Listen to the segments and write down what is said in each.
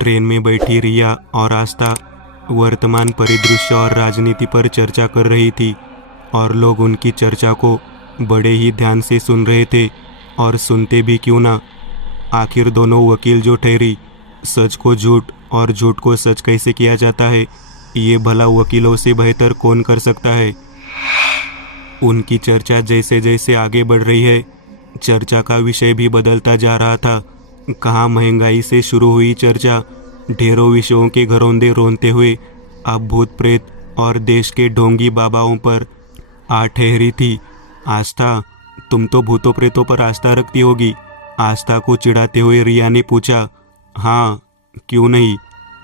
Train में बैठी रिया और आस्था वर्तमान परिदृश्य और राजनीति पर चर्चा कर रही थी और लोग उनकी चर्चा को बड़े ही ध्यान से सुन रहे थे और सुनते भी क्यों ना। आखिर दोनों वकील जो ठहरी, सच को झूठ और झूठ को सच कैसे किया जाता है, ये भला वकीलों से बेहतर कौन कर सकता है। उनकी चर्चा जैसे जैसे आगे बढ़ रही है, चर्चा का विषय भी बदलता जा रहा था। कहाँ महंगाई से शुरू हुई चर्चा ढेरों विषयों के घरौंदे रोनते हुए अब भूत प्रेत और देश के ढोंगी बाबाओं पर आ ठहरी थी। आस्था, तुम तो भूतों प्रेतों पर आस्था रखती होगी? आस्था को चिढ़ाते हुए रिया ने पूछा। हाँ, क्यों नहीं।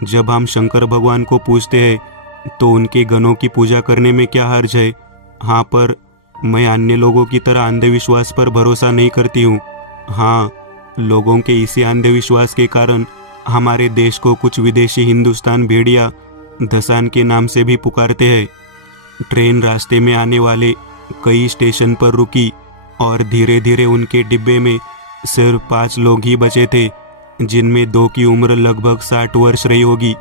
जब हम शंकर भगवान को पूजते हैं तो उनके गणों की पूजा करने में क्या हर्ज है। हाँ, पर मैं अन्य लोगों की तरह अंधविश्वास पर भरोसा नहीं करती हूँ। हाँ, लोगों के इसी अंधविश्वास के कारण हमारे देश को कुछ विदेशी हिंदुस्तान भेड़िया धसान के नाम से भी पुकारते हैं। ट्रेन रास्ते में आने वाले कई स्टेशन पर रुकी और धीरे धीरे उनके डिब्बे में सिर्फ 5 लोग ही बचे थे, जिनमें 2 की उम्र लगभग 60 वर्ष रही होगी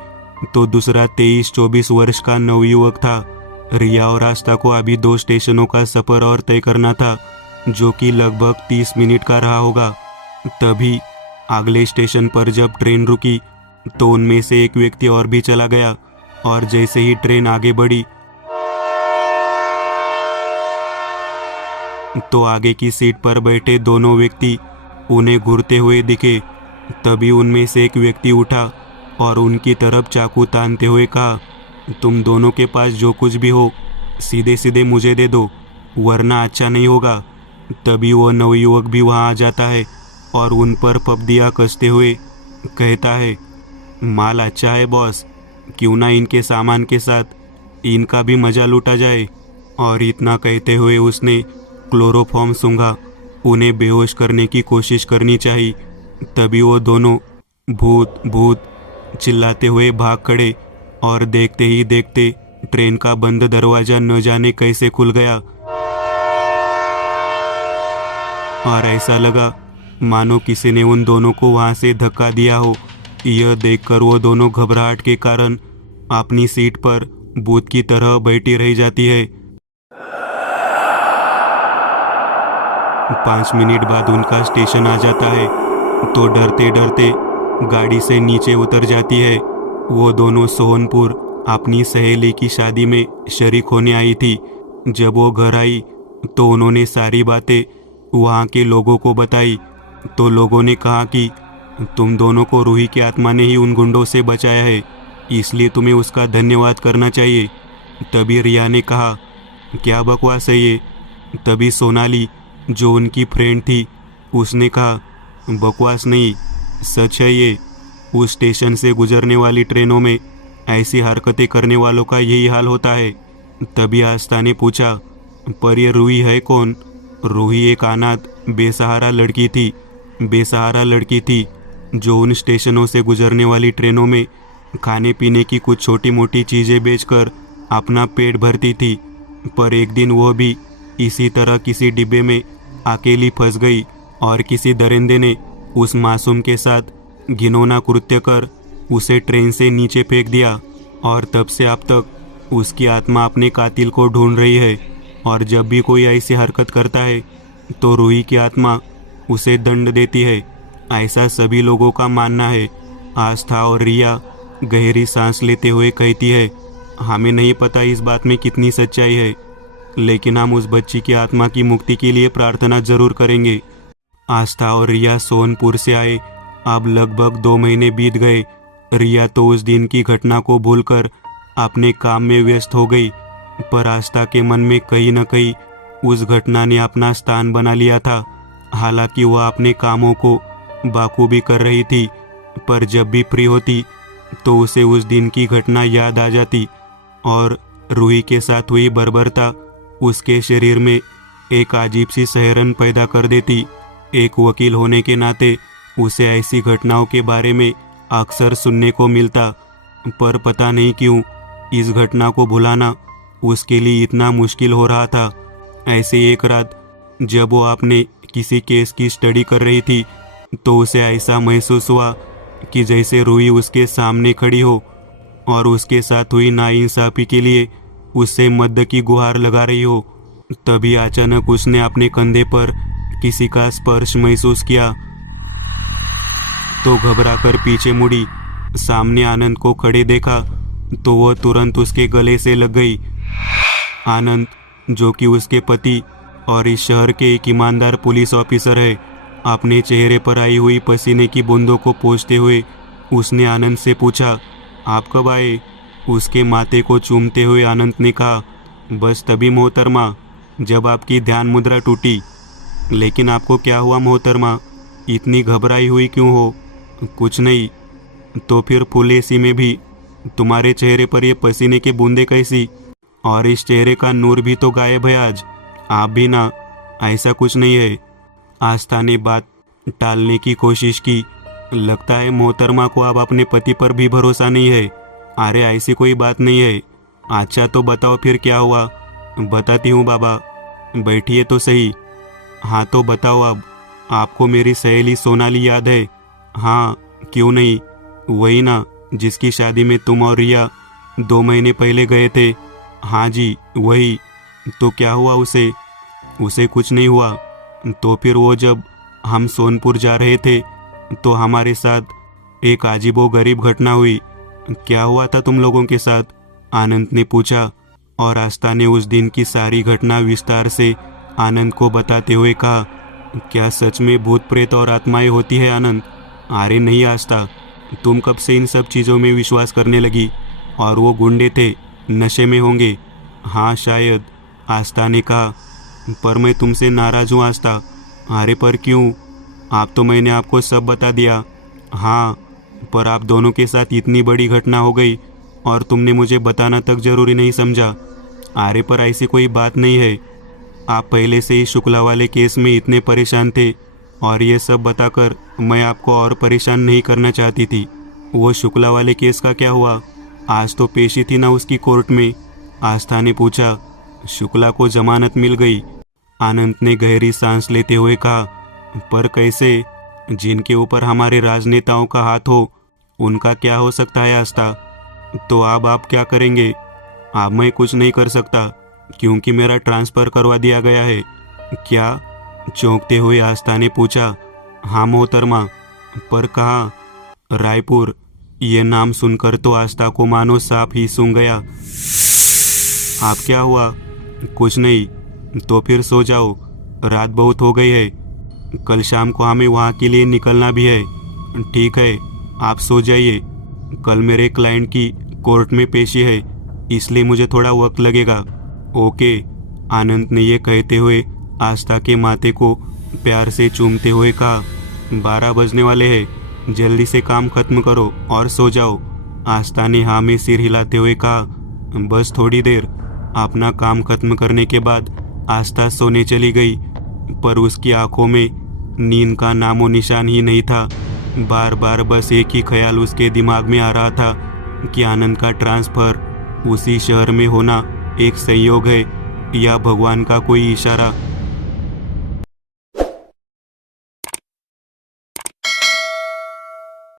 तो दूसरा 23-24 वर्ष का नवयुवक था। रिया और आस्था को अभी 2 स्टेशनों का सफ़र और तय करना था, जो कि लगभग 30 मिनट का रहा होगा। तभी अगले स्टेशन पर जब ट्रेन रुकी तो उनमें से एक व्यक्ति और भी चला गया और जैसे ही ट्रेन आगे बढ़ी तो आगे की सीट पर बैठे दोनों व्यक्ति उन्हें घूरते हुए दिखे। तभी उनमें से एक व्यक्ति उठा और उनकी तरफ चाकू तानते हुए कहा, तुम दोनों के पास जो कुछ भी हो सीधे सीधे मुझे दे दो, वरना अच्छा नहीं होगा। तभी वो नवयुवक भी वहाँ आ जाता है और उन पर पपदिया कसते हुए कहता है, माल अच्छा है बॉस, क्यों ना इनके सामान के साथ इनका भी मजा लूटा जाए। और इतना कहते हुए उसने क्लोरोफॉर्म सूंघा। उन्हें बेहोश करने की कोशिश करनी चाहिए। तभी वो दोनों भूत भूत चिल्लाते हुए भाग खड़े और देखते ही देखते ट्रेन का बंद दरवाजा न जाने कैसे खुल गया और ऐसा लगा मानो किसी ने उन दोनों को वहां से धक्का दिया हो। यह देखकर वो दोनों घबराहट के कारण अपनी सीट पर भूत की तरह बैठी रह जाती है। 5 मिनट बाद उनका स्टेशन आ जाता है तो डरते डरते गाड़ी से नीचे उतर जाती है। वो दोनों सोहनपुर अपनी सहेली की शादी में शरीक होने आई थी। जब वो घर आई तो उन्होंने सारी बातें वहाँ के लोगों को बताई तो लोगों ने कहा कि तुम दोनों को रूही की आत्मा ने ही उन गुंडों से बचाया है, इसलिए तुम्हें उसका धन्यवाद करना चाहिए। तभी रिया ने कहा, क्या बकवास है ये। तभी सोनाली जो उनकी फ्रेंड थी उसने कहा, बकवास नहीं, सच है ये। उस स्टेशन से गुजरने वाली ट्रेनों में ऐसी हरकतें करने वालों का यही हाल होता है। तभी आस्था ने पूछा, पर ये रूही है कौन? रूही एक अनाथ बेसहारा लड़की थी जो उन स्टेशनों से गुजरने वाली ट्रेनों में खाने पीने की कुछ छोटी मोटी चीज़ें बेचकर अपना पेट भरती थी। पर एक दिन वह भी इसी तरह किसी डिब्बे में अकेली फंस गई और किसी दरिंदे ने उस मासूम के साथ घिनौना कृत्य कर उसे ट्रेन से नीचे फेंक दिया और तब से अब तक उसकी आत्मा अपने कातिल को ढूंढ रही है। और जब भी कोई ऐसी हरकत करता है तो रूही की आत्मा उसे दंड देती है, ऐसा सभी लोगों का मानना है। आस्था और रिया गहरी सांस लेते हुए कहती है, हमें नहीं पता इस बात में कितनी सच्चाई है, लेकिन हम उस बच्ची की आत्मा की मुक्ति के लिए प्रार्थना जरूर करेंगे। आस्था और रिया सोनपुर से आए अब लगभग 2 महीने बीत गए। रिया तो उस दिन की घटना को भूलकर अपने काम में व्यस्त हो गई, पर आस्था के मन में कहीं न कहीं उस घटना ने अपना स्थान बना लिया था। हालांकि वह अपने कामों को बाखूबी कर रही थी, पर जब भी फ्री होती तो उसे उस दिन की घटना याद आ जाती और रूही के साथ हुई बर्बरता उसके शरीर में एक अजीब सी सहरन पैदा कर देती। एक वकील होने के नाते उसे ऐसी घटनाओं के बारे में अक्सर सुनने को मिलता, पर पता नहीं क्यों इस घटना को भुलाना उसके लिए इतना मुश्किल हो रहा था। ऐसे एक रात जब वो अपने किसी केस की स्टडी कर रही थी तो उसे ऐसा महसूस हुआ कि जैसे रूही उसके सामने खड़ी हो और उसके साथ हुई नाइंसाफी के लिए उससे मदद की गुहार लगा रही हो। तभी अचानक उसने अपने कंधे पर किसी का स्पर्श महसूस किया तो घबराकर पीछे मुड़ी। सामने आनंद को खड़े देखा तो वह तुरंत उसके गले से लग गई। आनंद, जो कि उसके पति और इस शहर के एक ईमानदार पुलिस ऑफिसर है, अपने चेहरे पर आई हुई पसीने की बूंदों को पोंछते हुए उसने आनंद से पूछा, आप कब आए? उसके माथे को चूमते हुए आनंद ने कहा, बस तभी मोहतरमा, जब आपकी ध्यान मुद्रा टूटी। लेकिन आपको क्या हुआ मोहतरमा? इतनी घबराई हुई क्यों हो? कुछ नहीं। तो फिर फुल एसी में भी तुम्हारे चेहरे पर ये पसीने के बूंदे कैसी? और इस चेहरे का नूर भी तो गायब है आज। आप भी ना। ऐसा कुछ नहीं है। आस्था ने बात टालने की कोशिश की। लगता है मोहतरमा को अब अपने पति पर भी भरोसा नहीं है। अरे ऐसी कोई बात नहीं है। अच्छा तो बताओ फिर क्या हुआ? बताती हूँ बाबा, बैठिए तो सही। हाँ तो बताओ अब, आपको मेरी सहेली सोनाली याद है? हाँ, क्यों नहीं। वही ना, जिसकी शादी में तुम और रिया 2 महीने पहले गए थे। हाँ जी, वही। तो क्या हुआ उसे? उसे कुछ नहीं हुआ। तो फिर वो जब हम सोनपुर जा रहे थे तो हमारे साथ एक अजीबो गरीब घटना हुई। क्या हुआ था तुम लोगों के साथ? आनंद ने पूछा और आस्था ने उस दिन की सारी घटना विस्तार से आनंद को बताते हुए कहा, क्या सच में भूत प्रेत और आत्माएं होती है आनंद? अरे नहीं आस्था, तुम कब से इन सब चीज़ों में विश्वास करने लगी? और वो गुंडे थे, नशे में होंगे। हाँ शायद, आस्था ने कहा। पर मैं तुमसे नाराज़ हूँ आस्था। अरे पर क्यों? आप तो मैंने आपको सब बता दिया। हाँ, पर आप दोनों के साथ इतनी बड़ी घटना हो गई और तुमने मुझे बताना तक जरूरी नहीं समझा। अरे पर ऐसी कोई बात नहीं है। आप पहले से ही शुक्ला वाले केस में इतने परेशान थे और ये सब बताकर मैं आपको और परेशान नहीं करना चाहती थी। वो शुक्ला वाले केस का क्या हुआ? आज तो पेशी थी ना उसकी कोर्ट में। आस्था ने पूछा। शुक्ला को जमानत मिल गई। आनंद ने गहरी सांस लेते हुए कहा, पर कैसे? जिनके ऊपर हमारे राजनेताओं का हाथ हो उनका क्या हो सकता है आस्था? तो अब आप क्या करेंगे? अब मैं कुछ नहीं कर सकता क्योंकि मेरा ट्रांसफ़र करवा दिया गया है। क्या? चौंकते हुए आस्था ने पूछा। हाँ मोहतरमा। पर कहाँ? रायपुर। ये नाम सुनकर तो आस्था को मानो सांप ही सूंघ गया। आप क्या हुआ? कुछ नहीं। तो फिर सो जाओ, रात बहुत हो गई है। कल शाम को हमें वहाँ के लिए निकलना भी है। ठीक है, आप सो जाइए। कल मेरे क्लाइंट की कोर्ट में पेशी है, इसलिए मुझे थोड़ा वक्त लगेगा। ओके। आनंद ने यह कहते हुए आस्था के माथे को प्यार से चूमते हुए कहा, 12 बजने वाले हैं, जल्दी से काम खत्म करो और सो जाओ। आस्था ने हाँ में सिर हिलाते हुए कहा, बस थोड़ी देर। अपना काम खत्म करने के बाद आस्था सोने चली गई, पर उसकी आंखों में नींद का नामो निशान ही नहीं था। बार बार बस एक ही ख्याल उसके दिमाग में आ रहा था कि आनंद का ट्रांसफ़र उसी शहर में होना एक संयोग है या भगवान का कोई इशारा।